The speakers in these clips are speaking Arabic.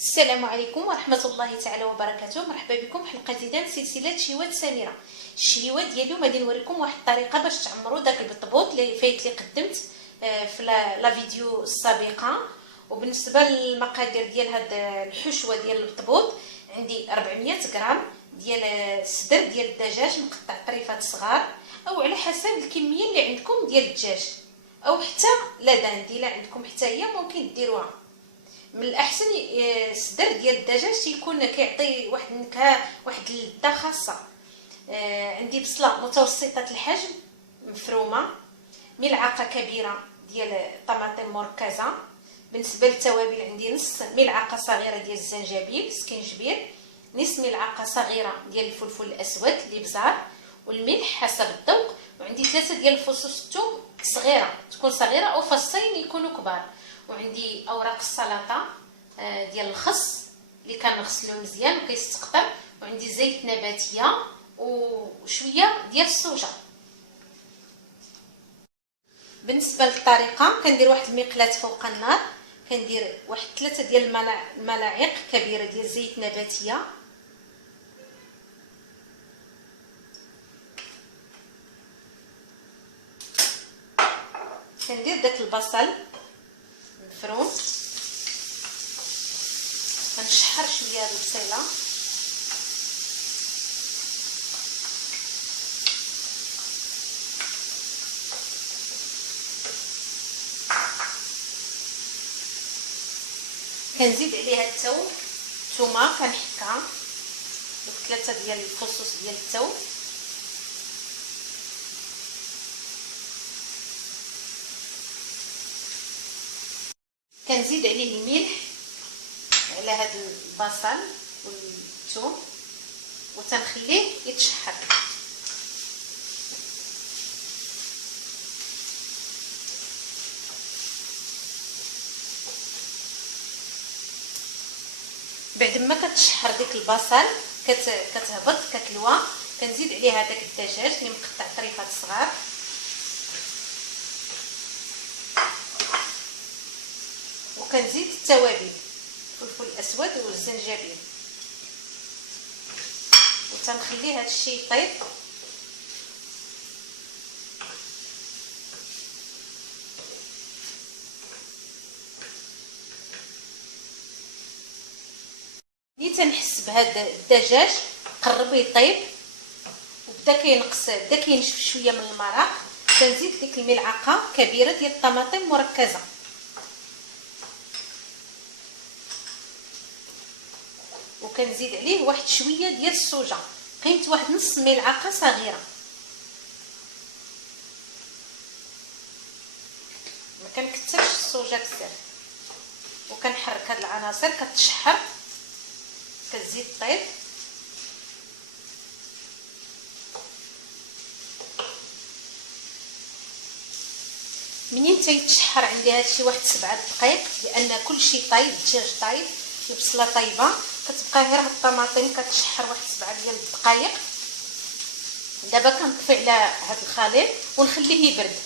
السلام عليكم ورحمة الله تعالى وبركاته. مرحبا بكم في حلقة جديدة من سلسلة شهوات سميرة. الشهوات ديال اليوم غادي نوريكم واحد الطريقة باش تعمروا داك البطبوط اللي فايت اللي قدمت في لا فيديو السابقة. وبالنسبة للمقادير ديال هاد الحشوة ديال البطبوط، عندي 400 غرام ديال الصدر ديال الدجاج مقطع طريفات صغار، او على حسب الكمية اللي عندكم ديال الدجاج، او حتى لا داندي لا عندكم حتى هي ممكن ديروها. من الاحسن الصدر ديال الدجاج تيكون كيعطي واحد النكهه، واحد اللذه خاصه. عندي بصله متوسطه الحجم مفرومه، ملعقه كبيره ديال طماطم مركزه. بالنسبه للتوابل عندي نص ملعقه صغيره ديال الزنجبيل سكينجبير، نص ملعقه صغيره ديال الفلفل الاسود الابزار، والملح حسب الذوق. وعندي 3 ديال فصوص الثوم صغيره، تكون صغيره او فصين يكونوا كبار. وعندي اوراق السلطه ديال الخس اللي كنغسلوه مزيان وكيستقطر. وعندي زيت نباتيه وشويه ديال الصوجه. بالنسبه للطريقه، كندير واحد المقلاة فوق النار، كندير واحد 3 ديال الملاعق كبيره ديال زيت نباتيه، كندير داك البصل مفروم، كنشحر شويه هاد البصيله، كنزيد عليها الثومه كنحكها، 3 ديال الفصوص ديال الثوم، كنزيد عليه الملح على هذا البصل والثوم وتنخليه يتشحر. بعد ما كتشحر ديك البصل كتهبط كتلوى، كنزيد عليها داك الدجاج اللي مقطع طريفات صغار، وكنزيد التوابل الفلفل الاسود والزنجبيل، وتنخلي هذا الشيء يطيب. ملي تنحس بهذا الدجاج قرب يطيب وبدا كينقص، بدا كينشف شويه من المرق، كنزيد ديك الملعقه كبيره ديال الطماطم مركزه، وكنزيد عليه واحد شويه ديال الصوجه، قيمت واحد نص ملعقه صغيره. ما كنكثرش الصوجه بزاف، وكنحرك هاد العناصر كتشحر كتزيد طيب. منين تيتشحر عندي هادشي واحد 7 دقائق، لان كلشي طايب، الدجاج طايب، البصله طايبه، كتبقى غير هاد الطماطم كتشحر واحد 7 ديال الدقائق. دابا كنطفي على هاد الخليط ونخليه يبرد.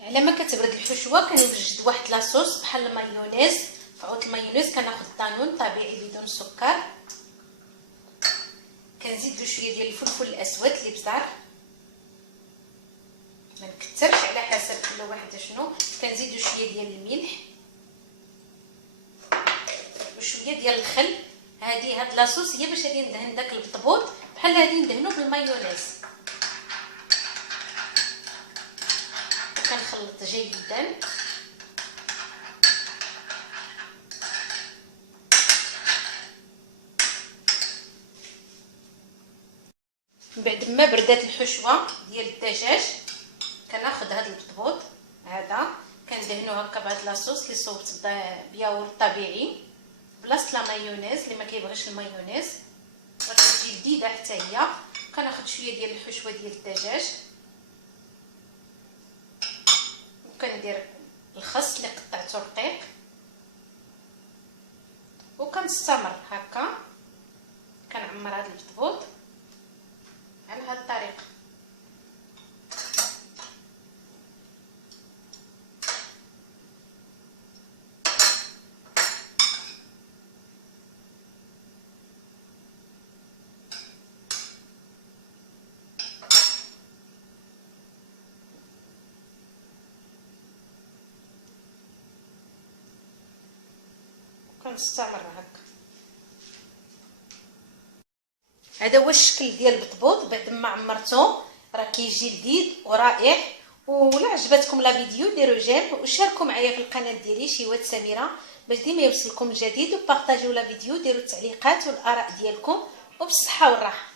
على ما كتبرد الحشوه كنوجد واحد لاصوص بحال المايونيز. في عود المايونيز كناخذ طانون طبيعي بدون سكر، كنزيد شويه ديال الفلفل الاسود الابزار، ما نكثرش على حسب كل واحد شنو. كنزيد شويه ديال الملح وشويه ديال الخل. هاد لاصوص هي باش غادي ندهن داك البطبوط بحال غادي ندهنو بالمايونيز. كنخلط جيدا. بعد ما بردات الحشوه ديال الدجاج كناخذ هذا البطبوط هذا كندهنو هكا بهاد لاصوص اللي صوبت بياورت طبيعي بلاصه لا مايونيز. اللي ما كيبغيش المايونيز غتجي لذيذه حتى هي. كناخذ شويه ديال الحشوه ديال الدجاج، وكندير الخس اللي قطعته رقيق، وكنستمر هكا كنعمر هذا البطبوط على هذه الطريقه. غنستمر هكا. هذا هو الشكل ديال البطبوط بعد ما عمرته، راه كيجي لذيذ ورائع. ولا عجبتكم لا فيديو ديروا جيم وشاركوا معايا في القناه ديالي شيوات سميره باش ديما يوصلكم الجديد، وبارطاجيو لا فيديو، ديروا التعليقات والاراء ديالكم، وبالصحه والراحه.